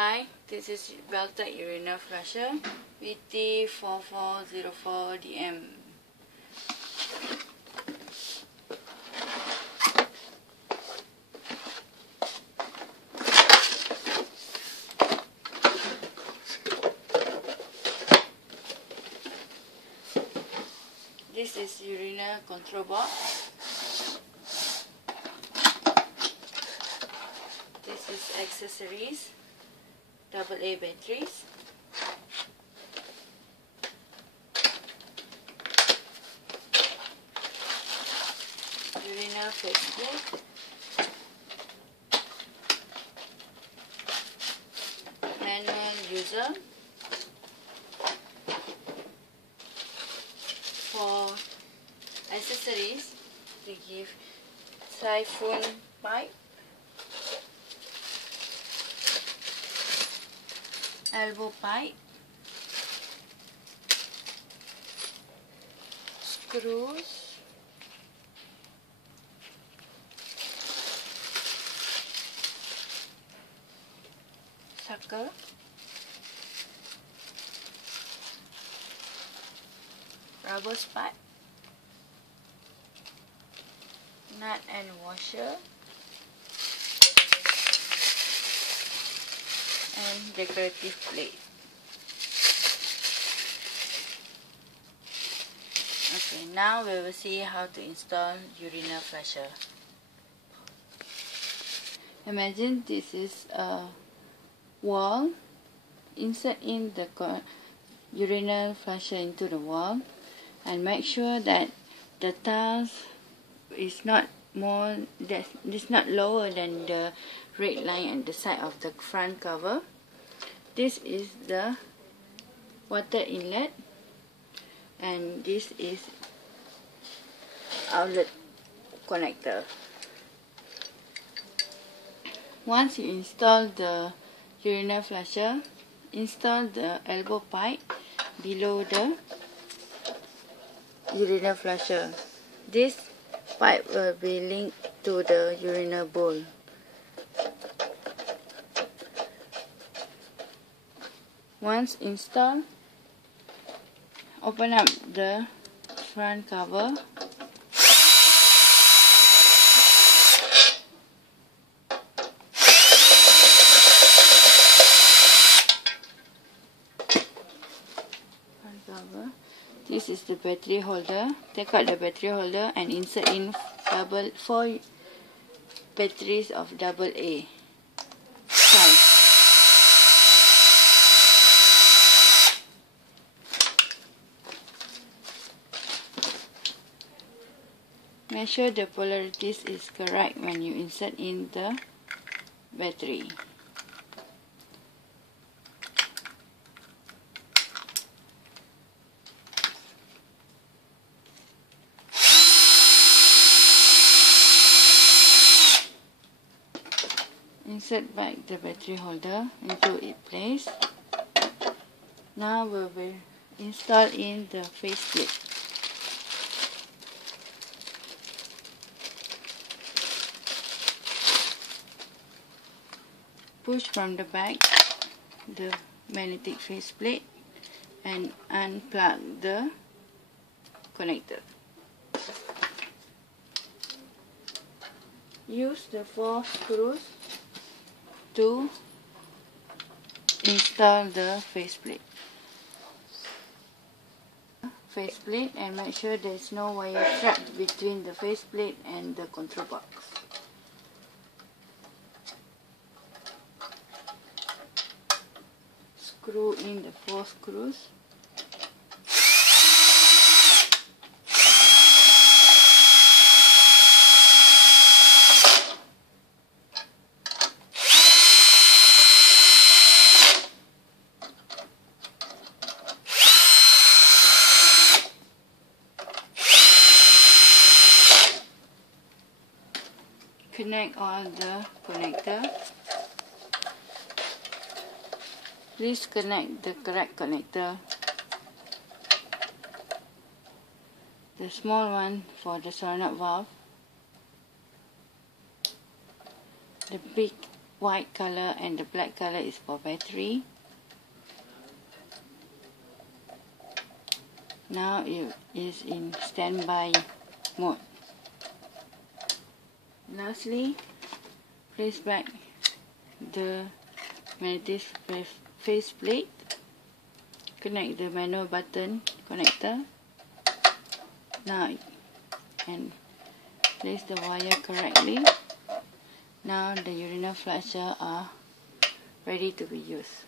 Hi, this is Valtech Urinal Flusher VT4404DM. This is urinal control box. This is accessories, AA batteries. Urinal faceplate. Manual user. For accessories, we give siphon pipe, elbow pipe, screws, sucker, rubber spot, nut and washer, and decorative plate. Okay, now we will see how to install urinal flusher. Imagine this is a wall. Insert in the urinal flusher into the wall, and make sure that the tiles is not lower than the red line at the side of the front cover. This is the water inlet, and this is outlet connector. Once you install the urinal flusher, install the elbow pipe below the urinal flusher. This pipe will be linked to the urinal bowl. Once installed, open up the front cover. This is the battery holder. Take out the battery holder and insert in 4 batteries of AA size. Make sure the polarities is correct when you insert in the battery. Insert back the battery holder into its place. Now we will install in the faceplate. Push from the back the magnetic faceplate and unplug the connector. Use the 4 screws to install the faceplate. And make sure there is no wire trapped between the faceplate and the control box. Screw in the 4 screws. Connect all the connector. Please connect the correct connector. The small one for the solenoid valve, the big white color and the black color is for battery. Now it is in standby mode. Lastly, place back the magnetic faceplate. Connect the manual button connector. Now, and place the wire correctly. Now the urinal flusher are ready to be used.